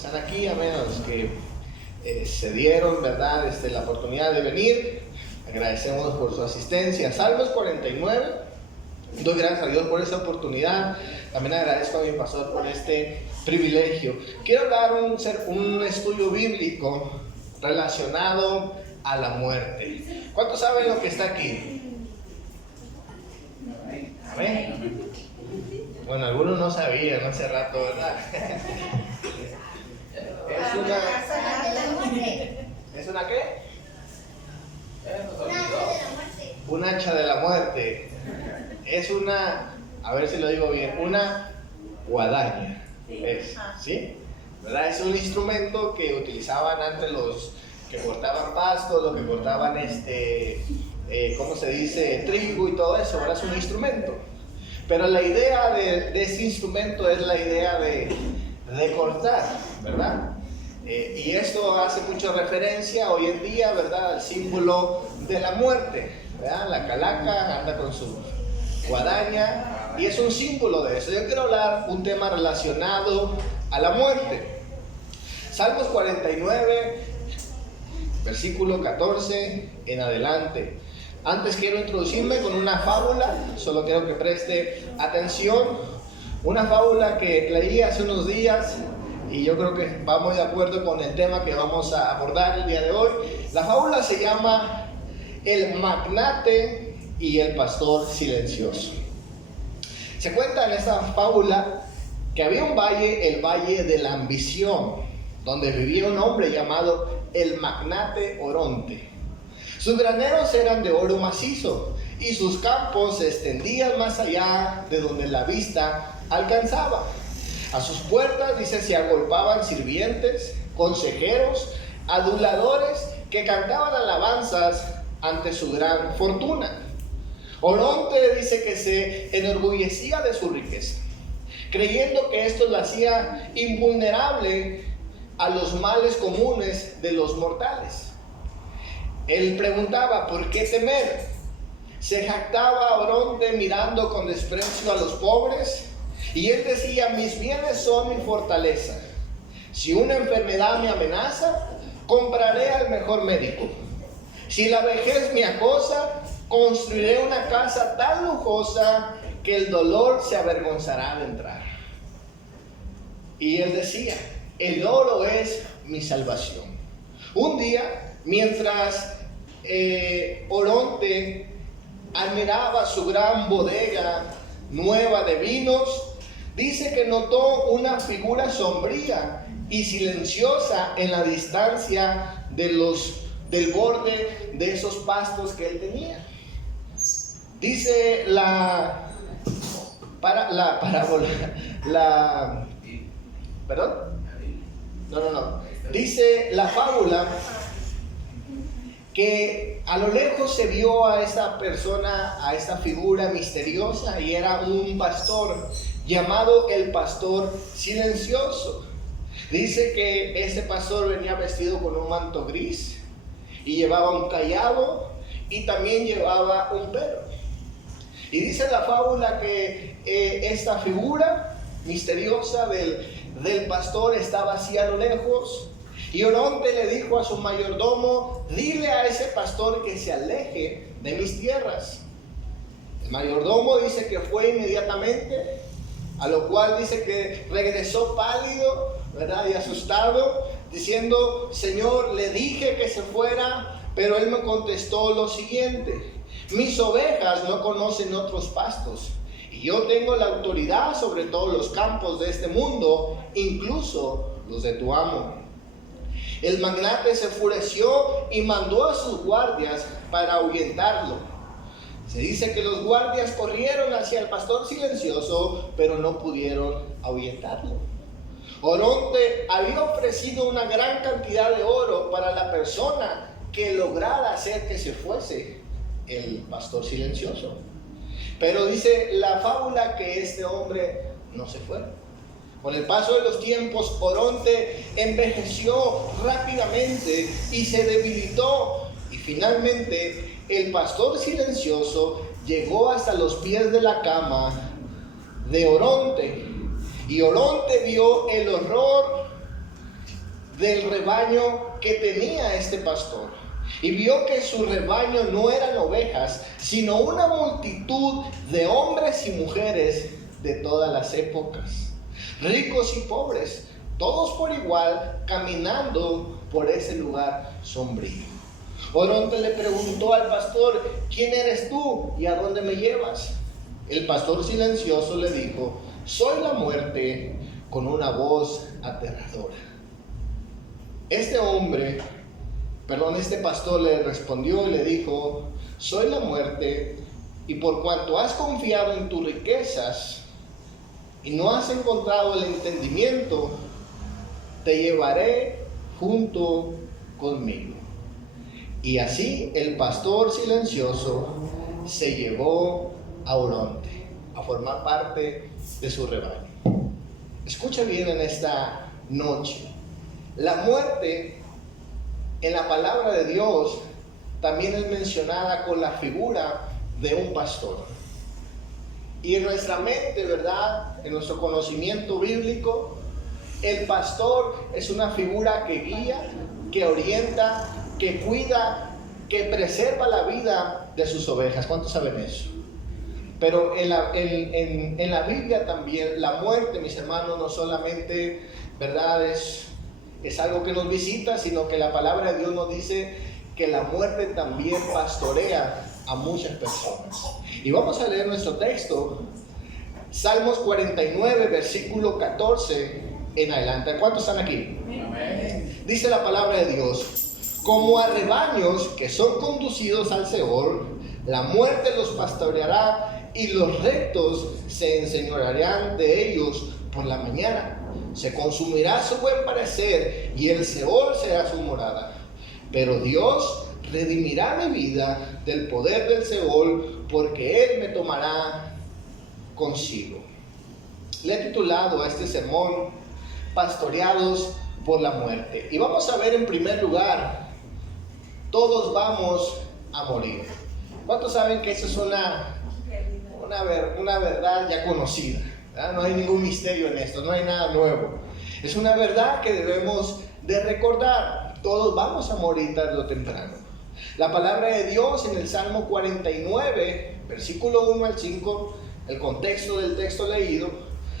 están aquí, amén, a los que se dieron, ¿verdad?, la oportunidad de venir. Agradecemos por su asistencia. Salmos 49. Doy gracias a Dios por esta oportunidad. También agradezco a mi pastor por este privilegio. Quiero dar un estudio bíblico relacionado a la muerte. ¿Cuántos saben lo que está aquí? Amén. Bueno, algunos no sabían hace rato, ¿verdad? ¿Es una qué? Un hacha de la muerte. Es una, a ver si lo digo bien, una guadaña. ¿Sí? ¿Verdad? Es un instrumento que utilizaban antes los que cortaban pasto, los que cortaban ¿cómo se dice? Trigo y todo eso. Ahora es un instrumento. Pero la idea de ese instrumento es la idea de cortar, ¿verdad? Y esto hace mucha referencia hoy en día, ¿verdad?, al símbolo de la muerte, ¿verdad? La calaca anda con su guadaña y es un símbolo de eso. Yo quiero hablar un tema relacionado a la muerte. Salmos 49, versículo 14 en adelante. Antes quiero introducirme con una fábula, solo quiero que preste atención. Una fábula que leí hace unos días y yo creo que va muy de acuerdo con el tema que vamos a abordar el día de hoy. La fábula se llama El magnate y el pastor silencioso. Se cuenta en esta fábula que había un valle, el valle de la ambición, donde vivía un hombre llamado el magnate Oronte. Sus graneros eran de oro macizo y sus campos se extendían más allá de donde la vista alcanzaba. A sus puertas, dice, se agolpaban sirvientes, consejeros, aduladores que cantaban alabanzas ante su gran fortuna. Oronte dice que se enorgullecía de su riqueza, creyendo que esto lo hacía invulnerable a los males comunes de los mortales. Él preguntaba, ¿por qué temer? Se jactaba Oronte mirando con desprecio a los pobres, y él decía, mis bienes son mi fortaleza. Si una enfermedad me amenaza, compraré al mejor médico. Si la vejez me acosa, construiré una casa tan lujosa que el dolor se avergonzará de entrar. Y él decía, el oro es mi salvación. Un día, mientras Oronte admiraba su gran bodega nueva de vinos, dice que notó una figura sombría y silenciosa en la distancia del borde de esos pastos que él tenía. Dice dice la fábula que a lo lejos se vio a esta persona, a esta figura misteriosa, y era un pastor llamado el pastor silencioso. Dice que este pastor venía vestido con un manto gris y llevaba un cayado y también llevaba un perro. Y dice la fábula que esta figura misteriosa del pastor estaba así a lo lejos. Y Oronte le dijo a su mayordomo, dile a ese pastor que se aleje de mis tierras. El mayordomo dice que fue inmediatamente, a lo cual dice que regresó pálido, ¿verdad?, y asustado, diciendo, Señor, le dije que se fuera, pero él me contestó lo siguiente, mis ovejas no conocen otros pastos, y yo tengo la autoridad sobre todos los campos de este mundo, incluso los de tu amo. El magnate se enfureció y mandó a sus guardias para ahuyentarlo. Se dice que los guardias corrieron hacia el pastor silencioso, pero no pudieron ahuyentarlo. Oronte había ofrecido una gran cantidad de oro para la persona que lograra hacer que se fuese el pastor silencioso. Pero dice la fábula que este hombre no se fue. Con el paso de los tiempos, Oronte envejeció rápidamente y se debilitó. Y finalmente, el pastor silencioso llegó hasta los pies de la cama de Oronte. Y Oronte vio el horror del rebaño que tenía este pastor y vio que su rebaño no eran ovejas, sino una multitud de hombres y mujeres de todas las épocas, ricos y pobres, todos por igual, caminando por ese lugar sombrío. Oronte le preguntó al pastor: ¿quién eres tú y a dónde me llevas? El pastor silencioso le dijo: soy la muerte, con una voz aterradora. Este pastor le respondió y le dijo: soy la muerte, y por cuanto has confiado en tus riquezas y no has encontrado el entendimiento, te llevaré junto conmigo. Y así el pastor silencioso se llevó a Oronte a formar parte de su rebaño. Escucha bien en esta noche. La muerte en la palabra de Dios también es mencionada con la figura de un pastor. Y en nuestra mente, ¿verdad?, en nuestro conocimiento bíblico, el pastor es una figura que guía, que orienta, que cuida, que preserva la vida de sus ovejas. ¿Cuántos saben eso? Pero en la Biblia también la muerte, mis hermanos, no solamente, ¿verdad?, es algo que nos visita, sino que la palabra de Dios nos dice que la muerte también pastorea a muchas personas. Y vamos a leer nuestro texto, Salmos 49, versículo 14 en adelante. ¿Cuántos están aquí? Amén. Dice la palabra de Dios: como a rebaños que son conducidos al Seol, la muerte los pastoreará, y los rectos se enseñorearán de ellos por la mañana. Se consumirá su buen parecer, y el Seol será su morada. Pero Dios redimirá mi vida del poder del Seol, porque Él me tomará consigo. Le he titulado a este sermón: pastoreados por la muerte. Y vamos a ver en primer lugar, todos vamos a morir. ¿Cuántos saben que eso es una verdad ya conocida? ¿Verdad? No hay ningún misterio en esto, no hay nada nuevo. Es una verdad que debemos de recordar. Todos vamos a morir tarde o temprano. La palabra de Dios en el Salmo 49, versículo 1 al 5, el contexto del texto leído,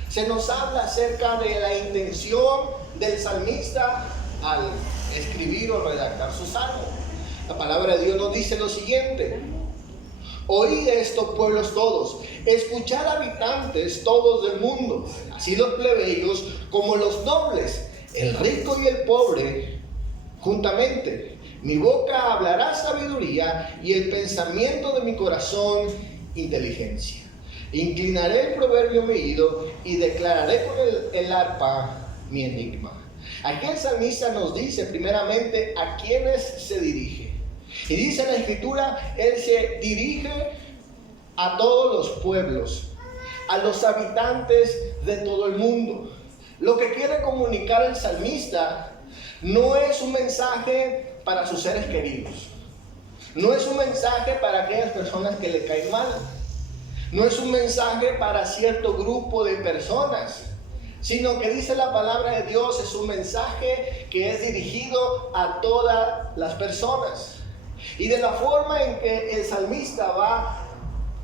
se nos habla acerca de la intención del salmista al escribir o redactar su salmo. La palabra de Dios nos dice lo siguiente: oíd esto, pueblos todos, escuchad, habitantes todos del mundo, así los plebeyos como los nobles, el rico y el pobre, juntamente. Mi boca hablará sabiduría, y el pensamiento de mi corazón inteligencia. Inclinaré el proverbio mi oído, y declararé con el arpa mi enigma. Aquí el salmista nos dice primeramente a quiénes se dirige. Y dice en la escritura, Él se dirige a todos los pueblos, a los habitantes de todo el mundo. Lo que quiere comunicar el salmista no es un mensaje para sus seres queridos, no es un mensaje para aquellas personas que le caen mal, no es un mensaje para cierto grupo de personas, sino que dice la palabra de Dios, es un mensaje que es dirigido a todas las personas. Y de la forma en que el salmista va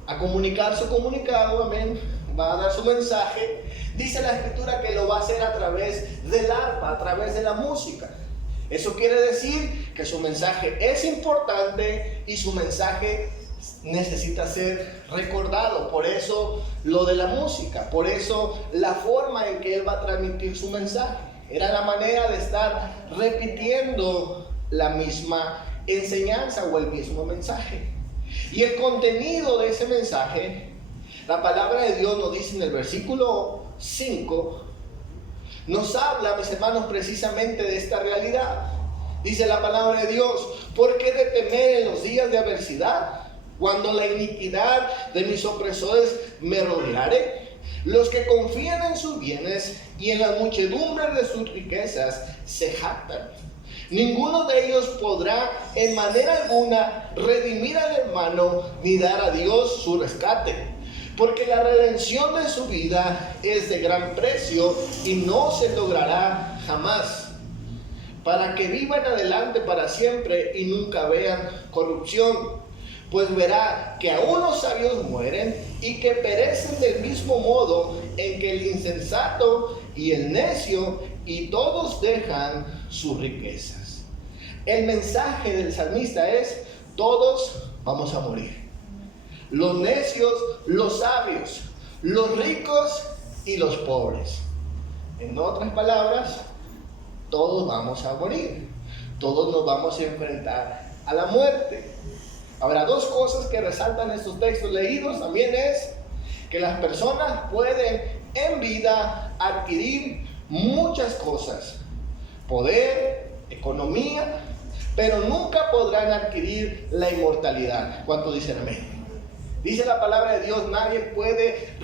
a comunicar su comunicado, amén, va a dar su mensaje, dice la escritura que lo va a hacer a través del arpa, a través de la música. Eso quiere decir que su mensaje es importante y su mensaje necesita ser recordado. Por eso lo de la música, por eso la forma en que él va a transmitir su mensaje. Era la manera de estar repitiendo la misma enseñanza o el mismo mensaje. Y el contenido de ese mensaje, la palabra de Dios nos dice en el versículo 5, nos habla, mis hermanos, precisamente de esta realidad. Dice la palabra de Dios: ¿por qué de temer en los días de adversidad, cuando la iniquidad de mis opresores me rodeare? Los que confían en sus bienes y en las muchedumbres de sus riquezas se jactan. Ninguno de ellos podrá en manera alguna redimir al hermano, ni dar a Dios su rescate. Porque la redención de su vida es de gran precio y no se logrará jamás. para que vivan adelante para siempre y nunca vean corrupción. Pues verá que aún los sabios mueren y que perecen del mismo modo en que el insensato y el necio y todos dejan sus riquezas. El mensaje del salmista es: todos vamos a morir. Los necios, los sabios, los ricos y los pobres. En otras palabras, todos vamos a morir. Todos nos vamos a enfrentar a la muerte. Habrá dos cosas que resaltan estos textos leídos. También es que las personas pueden en vida adquirir muchas cosas: poder, economía, pero nunca podrán adquirir la inmortalidad. ¿Cuántos dicen amén? Dice la palabra de Dios: nadie puede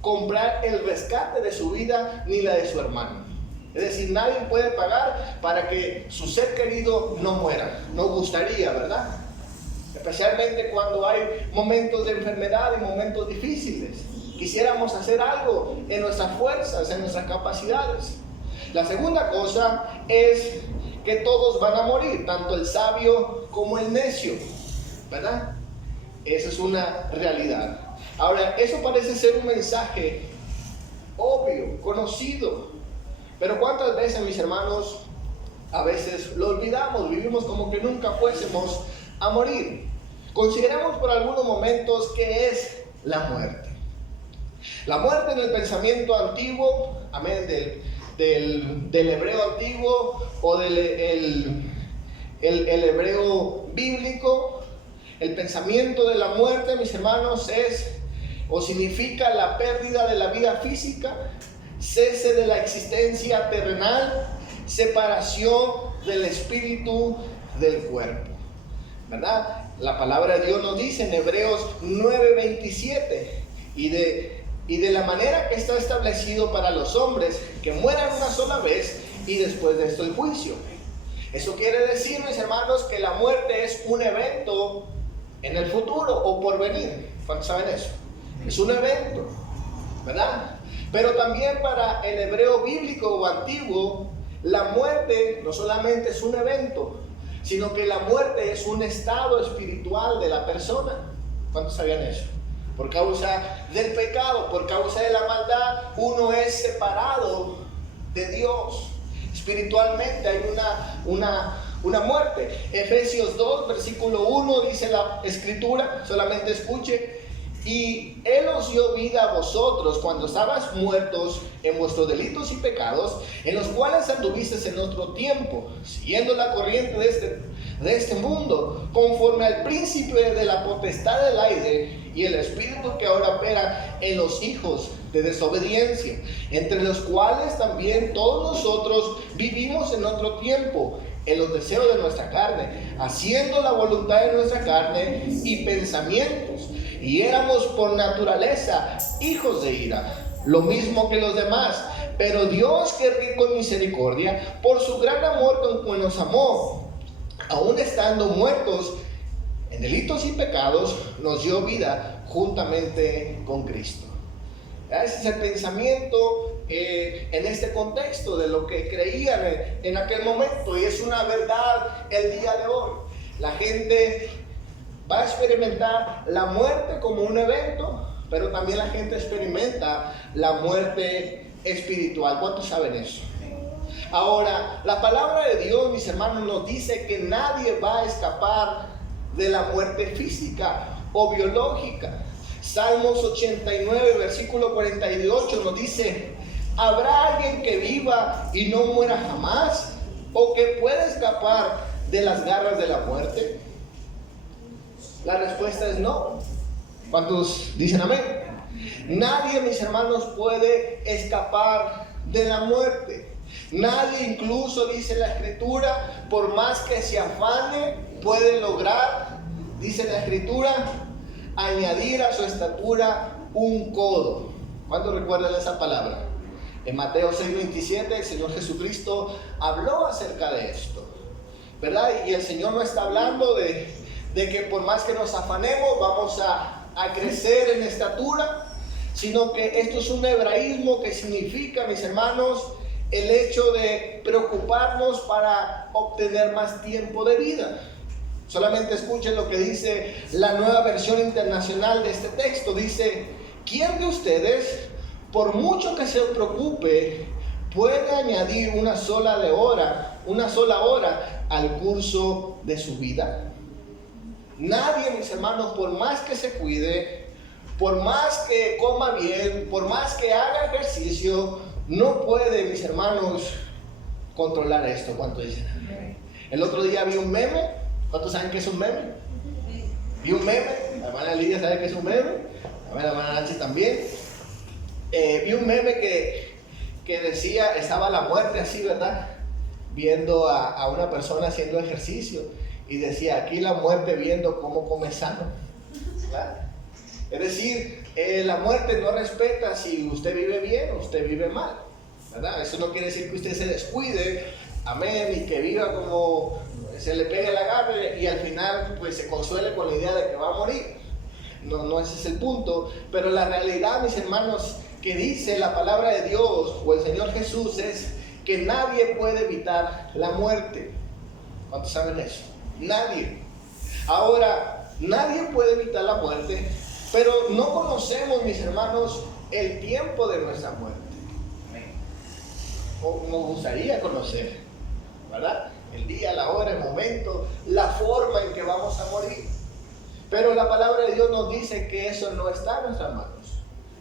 comprar el rescate de su vida ni la de su hermano. Es decir, nadie puede pagar para que su ser querido no muera. Nos gustaría, ¿verdad? Especialmente cuando hay momentos de enfermedad y momentos difíciles. Quisiéramos hacer algo en nuestras fuerzas, en nuestras capacidades. La segunda cosa es que todos van a morir, tanto el sabio como el necio, ¿verdad? Esa es una realidad. Ahora, eso parece ser un mensaje obvio, conocido. Pero ¿cuántas veces, mis hermanos, a veces lo olvidamos? Vivimos como que nunca fuésemos a morir. Consideremos por algunos momentos qué es la muerte. La muerte en el pensamiento antiguo, amén, del hebreo antiguo o del hebreo bíblico, el pensamiento de la muerte, mis hermanos, es o significa la pérdida de la vida física, cese de la existencia terrenal, separación del espíritu del cuerpo, ¿verdad? La palabra de Dios nos dice en Hebreos 9:27, y de la manera que está establecido para los hombres, que mueran una sola vez y después de esto el juicio. Eso quiere decir, mis hermanos, que la muerte es un evento en el futuro o por venir. ¿Cuántos saben eso? Es un evento, ¿verdad? Pero también para el hebreo bíblico o antiguo, la muerte no solamente es un evento, sino que la muerte es un estado espiritual de la persona. ¿Cuántos sabían eso? Por causa del pecado, por causa de la maldad, uno es separado de Dios. Espiritualmente hay una muerte. Efesios 2, versículo 1, dice la escritura, solamente escuche: y Él os dio vida a vosotros cuando estabais muertos en vuestros delitos y pecados, en los cuales anduvisteis en otro tiempo, siguiendo la corriente de este mundo, conforme al príncipe de la potestad del aire y el espíritu que ahora opera en los hijos de desobediencia, entre los cuales también todos nosotros vivimos en otro tiempo, en los deseos de nuestra carne, haciendo la voluntad de nuestra carne y pensamientos, y éramos por naturaleza hijos de ira, lo mismo que los demás. Pero Dios, que es rico en misericordia, por su gran amor con que nos amó, aun estando muertos en delitos y pecados, nos dio vida juntamente con Cristo. Ese es el pensamiento en este contexto de lo que creían en aquel momento, y es una verdad el día de hoy. La gente va a experimentar la muerte como un evento, pero también la gente experimenta la muerte espiritual. ¿Cuántos saben eso? Ahora, la palabra de Dios, mis hermanos, nos dice que nadie va a escapar de la muerte física o biológica. Salmos 89, versículo 48 nos dice: ¿habrá alguien que viva y no muera jamás? ¿O que pueda escapar de las garras de la muerte? La respuesta es no. ¿Cuántos dicen amén? Nadie, mis hermanos, puede escapar de la muerte. Nadie, incluso dice la escritura, por más que se afane, puede lograr, dice la escritura, añadir a su estatura un codo. ¿Cuántos recuerdan esa palabra? En Mateo 6:27 el Señor Jesucristo habló acerca de esto, ¿verdad? Y el Señor no está hablando de que por más que nos afanemos vamos a crecer en estatura, sino que esto es un hebraísmo que significa, mis hermanos, el hecho de preocuparnos para obtener más tiempo de vida. Solamente escuchen lo que dice la Nueva Versión Internacional de este texto. Dice: ¿quién de ustedes, por mucho que se preocupe, puede añadir una sola hora al curso de su vida? Nadie, mis hermanos, por más que se cuide, por más que coma bien, por más que haga ejercicio, no puede, mis hermanos, controlar esto. ¿Cuánto dicen? El otro día vi un meme. ¿Cuántos saben qué es un meme? Vi un meme. La hermana Lidia sabe qué es un meme. La hermana Nancy también. Vi un meme que decía, estaba la muerte así, ¿verdad? Viendo a una persona haciendo ejercicio. Y decía, aquí la muerte viendo cómo come sano. ¿Verdad? Es decir, la muerte no respeta si usted vive bien o usted vive mal, ¿verdad? Eso no quiere decir que usted se descuide, amén, y que viva como se le pegue la gana y al final pues se consuele con la idea de que va a morir. No ese es el punto, pero la realidad, mis hermanos, que dice la palabra de Dios o el Señor Jesús es que nadie puede evitar la muerte. ¿Cuántos saben eso? Nadie. Ahora, nadie puede evitar la muerte, pero no conocemos, mis hermanos, el tiempo de nuestra muerte. O nos gustaría conocer, ¿verdad? El día, la hora, el momento, la forma en que vamos a morir. Pero la palabra de Dios nos dice que eso no está en nuestras manos.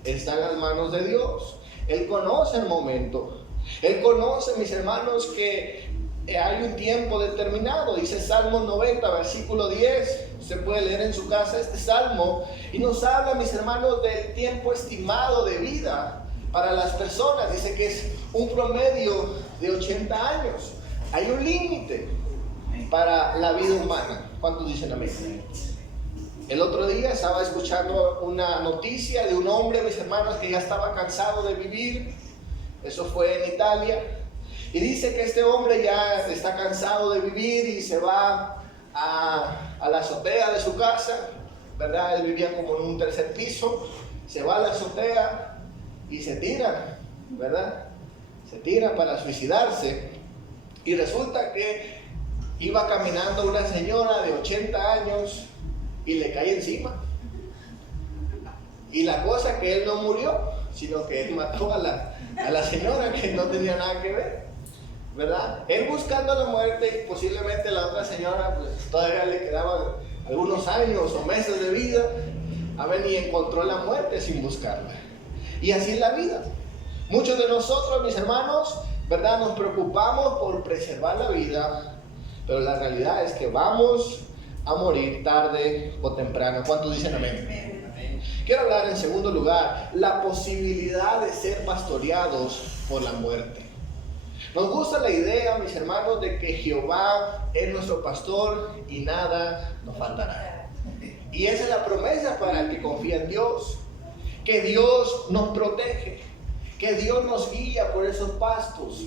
Está en las manos de Dios. Él conoce el momento. Él conoce, mis hermanos, que hay un tiempo determinado. Dice Salmo 90, versículo 10. Usted puede leer en su casa este salmo. Y nos habla, mis hermanos, del tiempo estimado de vida para las personas. Dice que es un promedio de 80 años. Hay un límite para la vida humana. ¿Cuántos dicen amén? El otro día estaba escuchando una noticia de un hombre, mis hermanos, que ya estaba cansado de vivir. Eso fue en Italia. Y dice que este hombre ya está cansado de vivir y se va a la azotea de su casa, ¿verdad? Él vivía como en un tercer piso. Se va a la azotea y se tira, ¿verdad? Se tira para suicidarse. Y resulta que iba caminando una señora de 80 años y le cae encima. Y la cosa es que él no murió, sino que él mató a la señora, que no tenía nada que ver, ¿verdad? Él buscando la muerte, y posiblemente la otra señora pues todavía le quedaban algunos años o meses de vida, y encontró la muerte sin buscarla. Y así es la vida. Muchos de nosotros, mis hermanos, ¿verdad?, nos preocupamos por preservar la vida, pero la realidad es que vamos a morir tarde o temprano. ¿Cuántos dicen amén? Amén. Quiero hablar en segundo lugar, la posibilidad de ser pastoreados por la muerte. Nos gusta la idea, mis hermanos, de que Jehová es nuestro pastor y nada nos faltará. Y esa es la promesa para el que confía en Dios, que Dios nos protege, que Dios nos guía por esos pastos,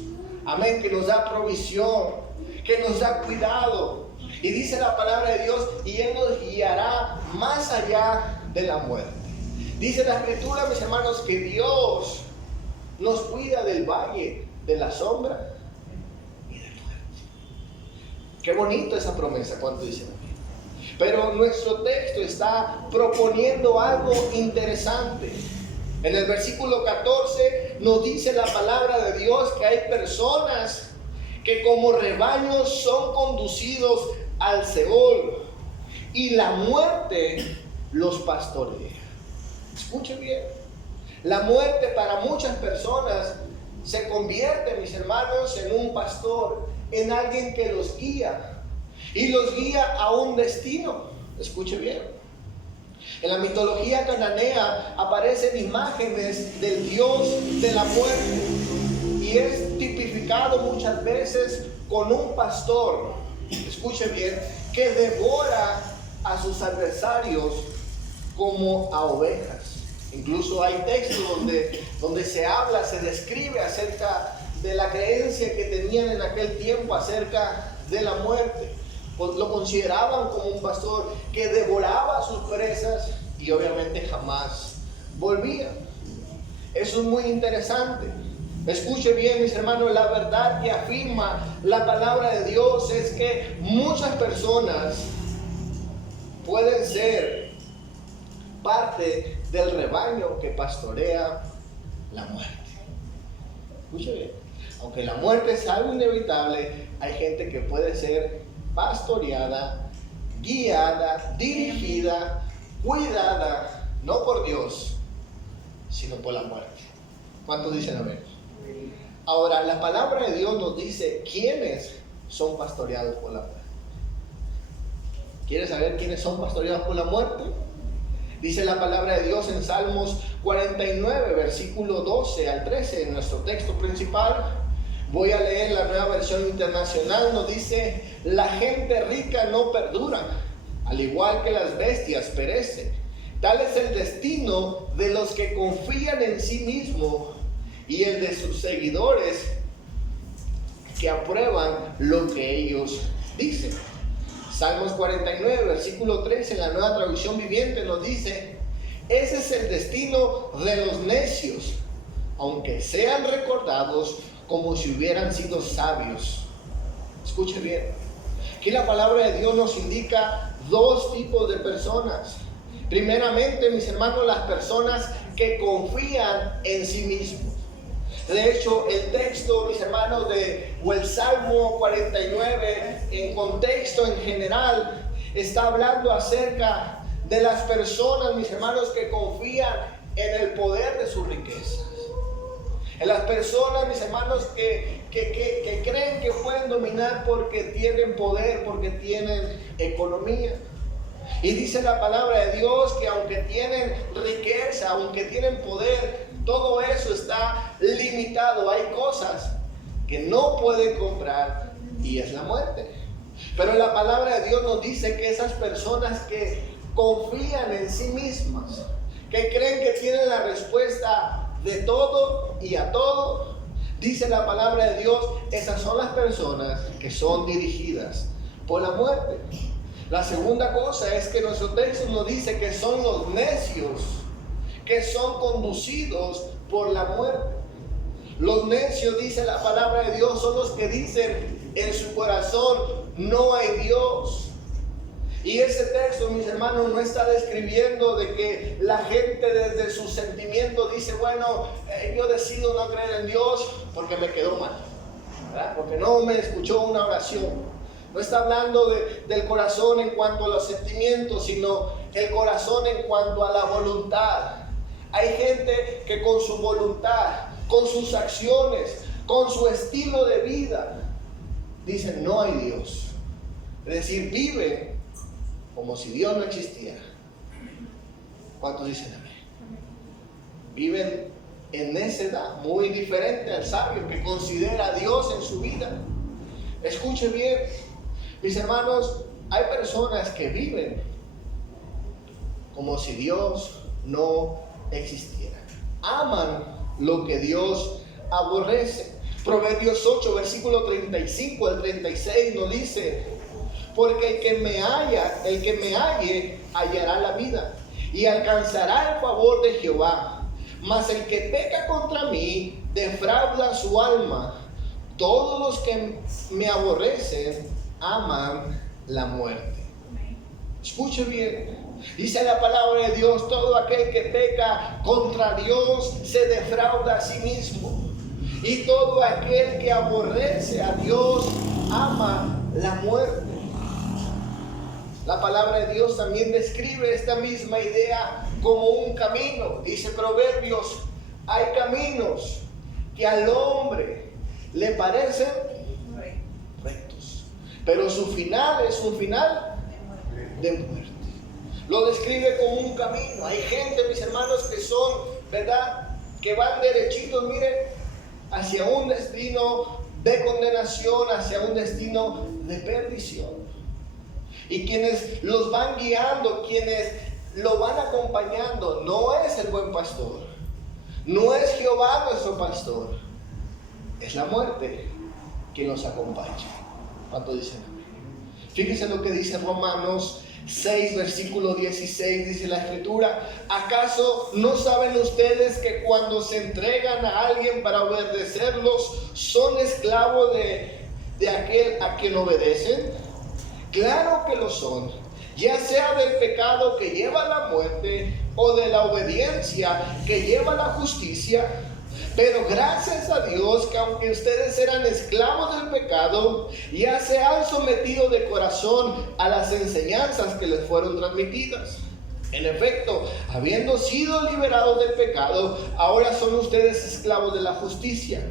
amén, que nos da provisión, que nos da cuidado. Y dice la palabra de Dios, y Él nos guiará más allá de la muerte. Dice la Escritura, mis hermanos, que Dios nos cuida del valle de la sombra y de la muerte. Qué bonito esa promesa cuando dicen amén. Pero nuestro texto está proponiendo algo interesante. En el versículo 14 nos dice la palabra de Dios que hay personas que como rebaños son conducidos al Seol y la muerte los pastorea. Escuchen bien. La muerte para muchas personas se convierte, mis hermanos, en un pastor, en alguien que los guía y los guía a un destino. Escuchen bien. En la mitología cananea aparecen imágenes del dios de la muerte y es tipificado muchas veces con un pastor, escuchen bien, que devora a sus adversarios como a ovejas. Incluso hay textos donde se habla, se describe acerca de la creencia que tenían en aquel tiempo acerca de la muerte. Lo consideraban como un pastor que devoraba a sus presas y obviamente jamás volvía. Eso es muy interesante. Escuche bien, mis hermanos, la verdad que afirma la palabra de Dios es que muchas personas pueden ser parte del rebaño que pastorea la muerte. Escuche bien, aunque la muerte es algo inevitable, hay gente que puede ser pastoreada, guiada, dirigida, cuidada, no por Dios, sino por la muerte. ¿Cuántos dicen amén? Ahora, la palabra de Dios nos dice quiénes son pastoreados por la muerte. ¿Quieres saber quiénes son pastoreados por la muerte? Dice la palabra de Dios en Salmos 49, versículo 12 al 13, en nuestro texto principal. Voy a leer la Nueva Versión Internacional. Nos dice: la gente rica no perdura, al igual que las bestias perecen. Tal es el destino de los que confían en sí mismos y el de sus seguidores que aprueban lo que ellos dicen. Salmos 49, versículo 13, en la Nueva Traducción Viviente nos dice: ese es el destino de los necios, aunque sean recordados como si hubieran sido sabios. Escuche bien, aquí la palabra de Dios nos indica dos tipos de personas. Primeramente, mis hermanos, las personas que confían en sí mismos. De hecho, el texto, mis hermanos, o el Salmo 49, en contexto en general, está hablando acerca de las personas, mis hermanos, que confían en el poder de sus riquezas. En las personas, mis hermanos, que creen que pueden dominar porque tienen poder, porque tienen economía. Y dice la palabra de Dios que aunque tienen riqueza, aunque tienen poder, todo eso está limitado. Hay cosas que no pueden comprar y es la muerte. Pero la palabra de Dios nos dice que esas personas que confían en sí mismas, que creen que tienen la respuesta de todo y a todo, dice la palabra de Dios, esas son las personas que son dirigidas por la muerte. La segunda cosa es que nuestro texto nos dice que son los necios, que son conducidos por la muerte. Los necios, dice la palabra de Dios, son los que dicen en su corazón: no hay Dios. Y ese texto, mis hermanos, no está describiendo de que la gente desde sus sentimientos dice: bueno, yo decido no creer en Dios porque me quedó mal, ¿verdad? Porque no me escuchó una oración. No está hablando del corazón en cuanto a los sentimientos, sino el corazón en cuanto a la voluntad. Hay gente que con su voluntad, con sus acciones, con su estilo de vida, dicen: no hay Dios. Es decir, viven como si Dios no existiera. ¿Cuántos dicen amén? Viven en necedad, muy diferente al sabio que considera a Dios en su vida. Escuche bien, mis hermanos, hay personas que viven como si Dios no existiera. Aman lo que Dios aborrece. Proverbios 8, versículo 35 al 36 nos dice: porque el que me halle hallará la vida y alcanzará el favor de Jehová. Mas el que peca contra mí defrauda su alma. Todos los que me aborrecen aman la muerte. Escuche bien. Dice la palabra de Dios: todo aquel que peca contra Dios se defrauda a sí mismo. Y todo aquel que aborrece a Dios ama la muerte. La palabra de Dios también describe esta misma idea como un camino. Dice Proverbios: hay caminos que al hombre le parecen rectos, pero su final es un final de muerte. Lo describe como un camino. Hay gente, mis hermanos, que son, ¿verdad?, que van derechitos, miren, hacia un destino de condenación, hacia un destino de perdición. Y quienes los van guiando, quienes lo van acompañando, no es el buen pastor, no es Jehová nuestro pastor, es la muerte quien los acompaña. ¿Cuánto dicen amén? Fíjense lo que dice Romanos 6, versículo 16, dice la Escritura: ¿acaso no saben ustedes que cuando se entregan a alguien para obedecerlos, son esclavos de aquel a quien obedecen? Claro que lo son, ya sea del pecado que lleva a la muerte o de la obediencia que lleva a la justicia. Pero gracias a Dios que aunque ustedes eran esclavos del pecado, ya se han sometido de corazón a las enseñanzas que les fueron transmitidas. En efecto, habiendo sido liberados del pecado, ahora son ustedes esclavos de la justicia.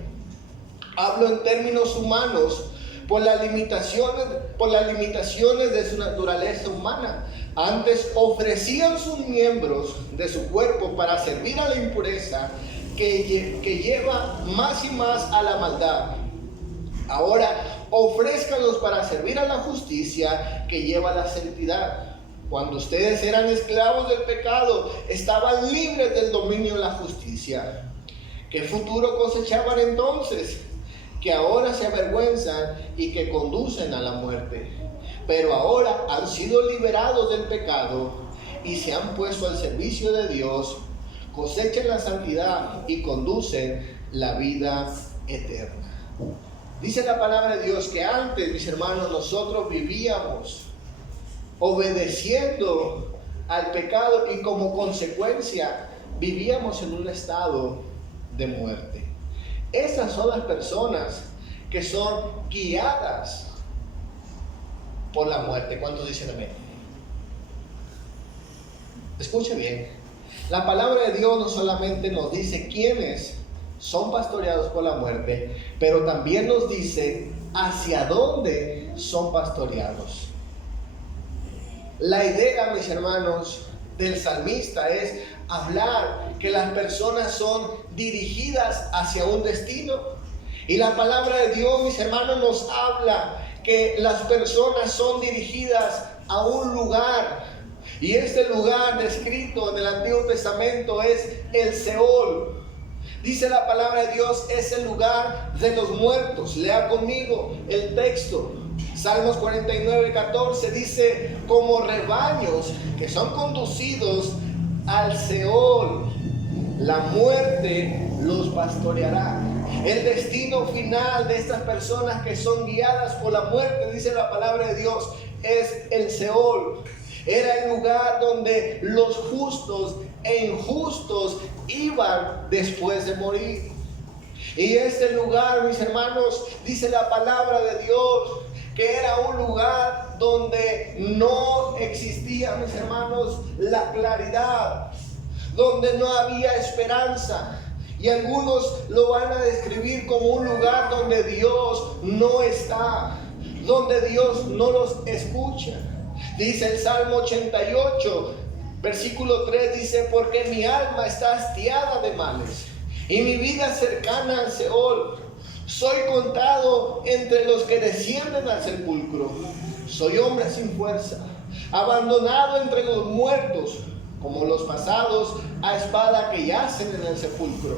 Hablo en términos humanos por las limitaciones de su naturaleza humana. Antes ofrecían sus miembros de su cuerpo para servir a la impureza que lleva más y más a la maldad. Ahora ofrézcanlos para servir a la justicia que lleva a la santidad. Cuando ustedes eran esclavos del pecado, estaban libres del dominio de la justicia. ¿Qué futuro cosechaban entonces? Que ahora se avergüenzan y que conducen a la muerte. Pero ahora han sido liberados del pecado y se han puesto al servicio de Dios, cosechan la santidad y conducen la vida eterna. Dice la palabra de Dios que antes, mis hermanos, nosotros vivíamos obedeciendo al pecado y como consecuencia vivíamos en un estado de muerte. Esas son las personas que son guiadas por la muerte. ¿Cuántos dicen amén? Escuche bien. La palabra de Dios no solamente nos dice quiénes son pastoreados por la muerte, pero también nos dice hacia dónde son pastoreados. La idea, mis hermanos, del salmista es hablar que las personas son dirigidas hacia un destino. Y la palabra de Dios, mis hermanos, nos habla que las personas son dirigidas a un lugar. Y este lugar descrito en el Antiguo Testamento es el Seol. Dice la palabra de Dios, es el lugar de los muertos. Lea conmigo el texto. Salmos 49:14 dice: como rebaños que son conducidos al Seol, la muerte los pastoreará. El destino final de estas personas que son guiadas por la muerte, dice la palabra de Dios, es el Seol. Era el lugar donde los justos e injustos iban después de morir. Y este lugar, mis hermanos, dice la palabra de Dios, que era un lugar donde no existía, mis hermanos, la claridad, donde no había esperanza. Y algunos lo van a describir como un lugar donde Dios no está, donde Dios no los escucha. Dice el Salmo 88, versículo 3, dice: porque mi alma está hastiada de males y mi vida cercana al Seol. Soy contado entre los que descienden al sepulcro. Soy hombre sin fuerza, abandonado entre los muertos, como los pasados a espada que yacen en el sepulcro,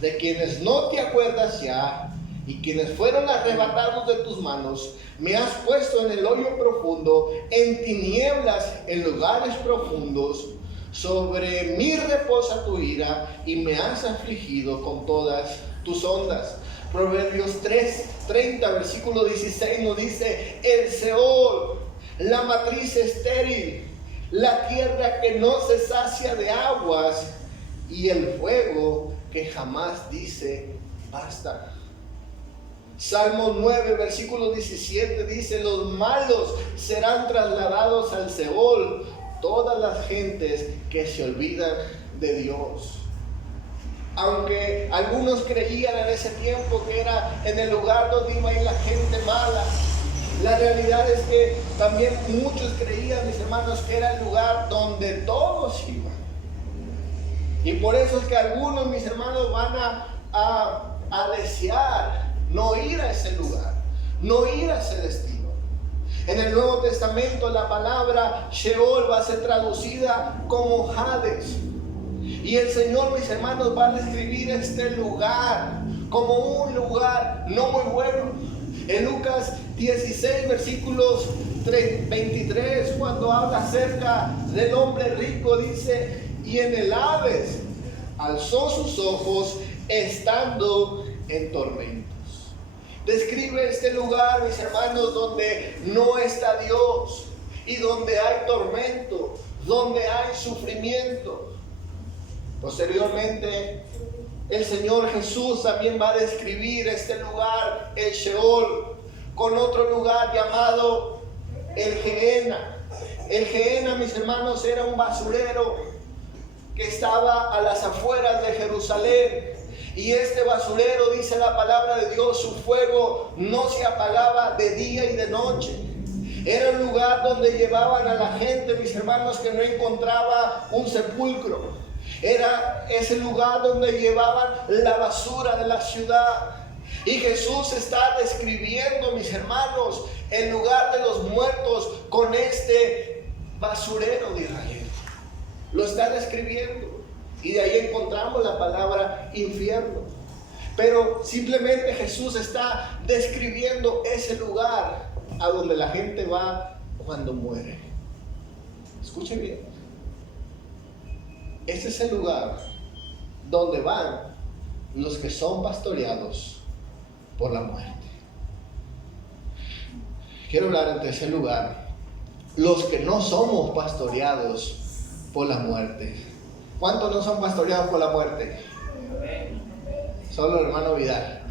de quienes no te acuerdas ya, y quienes fueron arrebatados de tus manos. Me has puesto en el hoyo profundo, en tinieblas, en lugares profundos. Sobre mí reposa tu ira, y me has afligido con todas tus ondas. Proverbios 3:30, versículo 16 nos dice: el Seol, la matriz estéril, la tierra que no se sacia de aguas, y el fuego que jamás dice basta. Salmo 9, versículo 17 dice: los malos serán trasladados al Seol, todas las gentes que se olvidan de Dios. Aunque algunos creían en ese tiempo que era en el lugar donde iba a ir la gente mala, la realidad es que también muchos creían, mis hermanos, que era el lugar donde todos iban. Y por eso es que algunos, mis hermanos, van a desear no ir a ese lugar, no ir a ese destino. En el Nuevo Testamento la palabra Sheol va a ser traducida como Hades. Y el Señor, mis hermanos, va a describir este lugar como un lugar no muy bueno. En Lucas 16, versículos 23, cuando habla acerca del hombre rico, dice: y en el Hades alzó sus ojos estando en tormentos. Describe este lugar, mis hermanos, donde no está Dios y donde hay tormento, donde hay sufrimiento. Posteriormente, el Señor Jesús también va a describir este lugar, el Sheol, con otro lugar llamado el Gehenna. El Gehenna, mis hermanos, era un basurero que estaba a las afueras de Jerusalén. Y este basurero, dice la palabra de Dios, su fuego no se apagaba de día y de noche. Era un lugar donde llevaban a la gente, mis hermanos, que no encontraba un sepulcro. Era ese lugar donde llevaban la basura de la ciudad. Y Jesús está describiendo, mis hermanos, el lugar de los muertos con este basurero de Israel. Lo está describiendo. Y de ahí encontramos la palabra infierno. Pero simplemente Jesús está describiendo ese lugar a donde la gente va cuando muere. Escuche bien. Este es el lugar donde van los que son pastoreados por la muerte. Quiero hablar de ese lugar. Los que no somos pastoreados por la muerte. ¿Cuántos no son pastoreados por la muerte? Solo el hermano Vidal.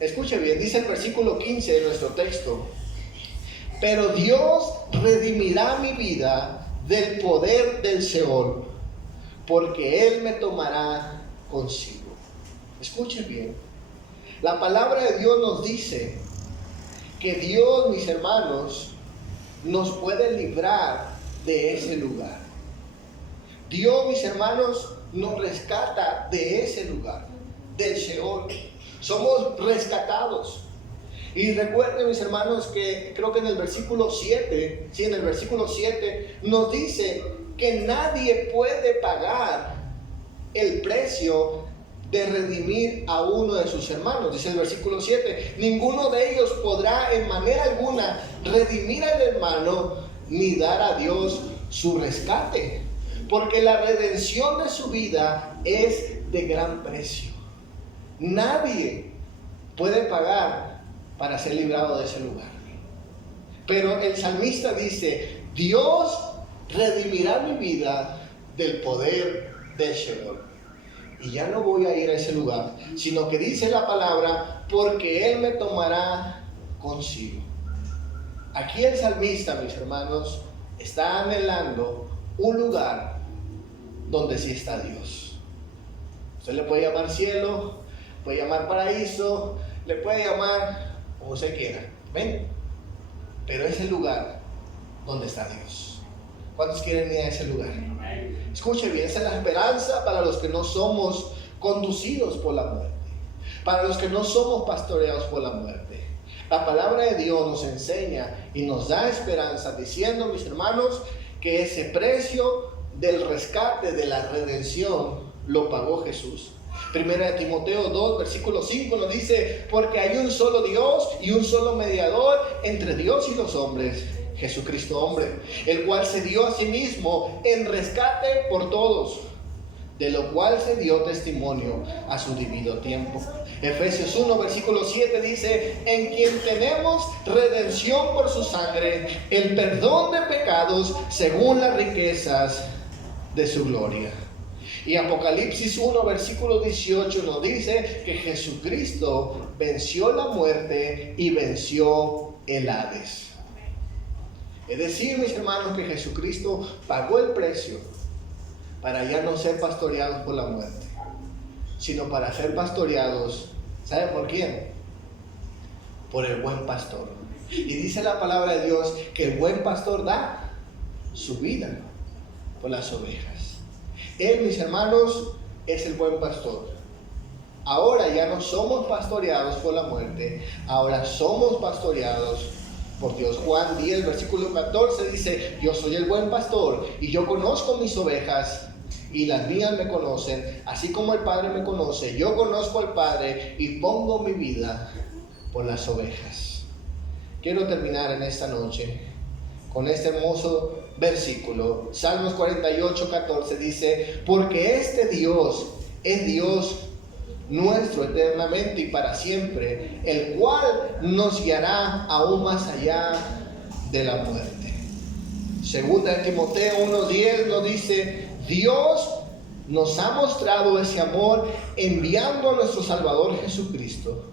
Escuche bien, dice el versículo 15 de nuestro texto: pero Dios redimirá mi vida del poder del Sheol, porque Él me tomará consigo. Escuche bien, la palabra de Dios nos dice que Dios, mis hermanos, nos puede librar de ese lugar. Dios, mis hermanos, nos rescata de ese lugar, del Sheol. Somos rescatados. Y recuerden, mis hermanos, que creo que en el versículo 7, sí, en el versículo 7 nos dice que nadie puede pagar el precio de redimir a uno de sus hermanos. Dice el versículo 7: ninguno de ellos podrá en manera alguna redimir al hermano ni dar a Dios su rescate, porque la redención de su vida es de gran precio. Nadie puede pagar para ser librado de ese lugar. Pero el salmista dice: Dios redimirá mi vida del poder del Sheol. Y ya no voy a ir a ese lugar, sino que dice la palabra: porque Él me tomará consigo. Aquí el salmista, mis hermanos, está anhelando un lugar donde sí está Dios. Usted le puede llamar cielo, puede llamar paraíso, le puede llamar como usted quiera. ¿Ven? Pero es el lugar donde está Dios. ¿Cuántos quieren ir a ese lugar? Escuche bien, esa es la esperanza para los que no somos conducidos por la muerte, para los que no somos pastoreados por la muerte. La palabra de Dios nos enseña y nos da esperanza, diciendo, mis hermanos, que ese precio del rescate, de la redención, lo pagó Jesús. Primera de Timoteo 2, versículo 5 nos dice: porque hay un solo Dios y un solo mediador entre Dios y los hombres, Jesucristo hombre, el cual se dio a sí mismo en rescate por todos, de lo cual se dio testimonio a su debido tiempo. Efesios 1, versículo 7 dice: en quien tenemos redención por su sangre, el perdón de pecados según las riquezas de su gloria. Y Apocalipsis 1, versículo 18 nos dice que Jesucristo venció la muerte y venció el Hades. Es decir, mis hermanos, que Jesucristo pagó el precio para ya no ser pastoreados por la muerte, sino para ser pastoreados, ¿sabe por quién? Por el buen pastor. Y dice la palabra de Dios que el buen pastor da su vida por las ovejas. Él, mis hermanos, es el buen pastor. Ahora ya no somos pastoreados por la muerte, ahora somos pastoreados por Dios. Juan 10, versículo 14 dice: yo soy el buen pastor y yo conozco mis ovejas y las mías me conocen, así como el Padre me conoce. Yo conozco al Padre y pongo mi vida por las ovejas. Quiero terminar en esta noche con este hermoso versículo. Salmos 48:14 dice: porque este Dios es Dios nuestro eternamente y para siempre, el cual nos guiará aún más allá de la muerte. Segunda de Timoteo 1:10 nos dice: Dios nos ha mostrado ese amor enviando a nuestro Salvador Jesucristo.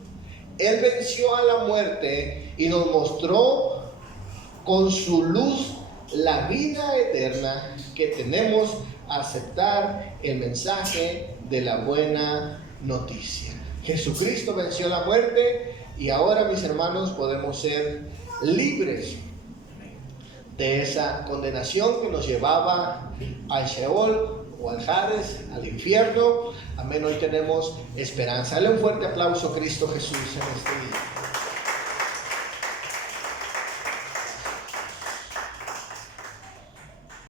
Él venció a la muerte y nos mostró con su luz la vida eterna que tenemos a aceptar el mensaje de la buena noticia. Jesucristo venció la muerte y ahora, mis hermanos, podemos ser libres de esa condenación que nos llevaba al Sheol o al Hades, al infierno. Amén. Hoy tenemos esperanza. Dale un fuerte aplauso a Cristo Jesús en este día.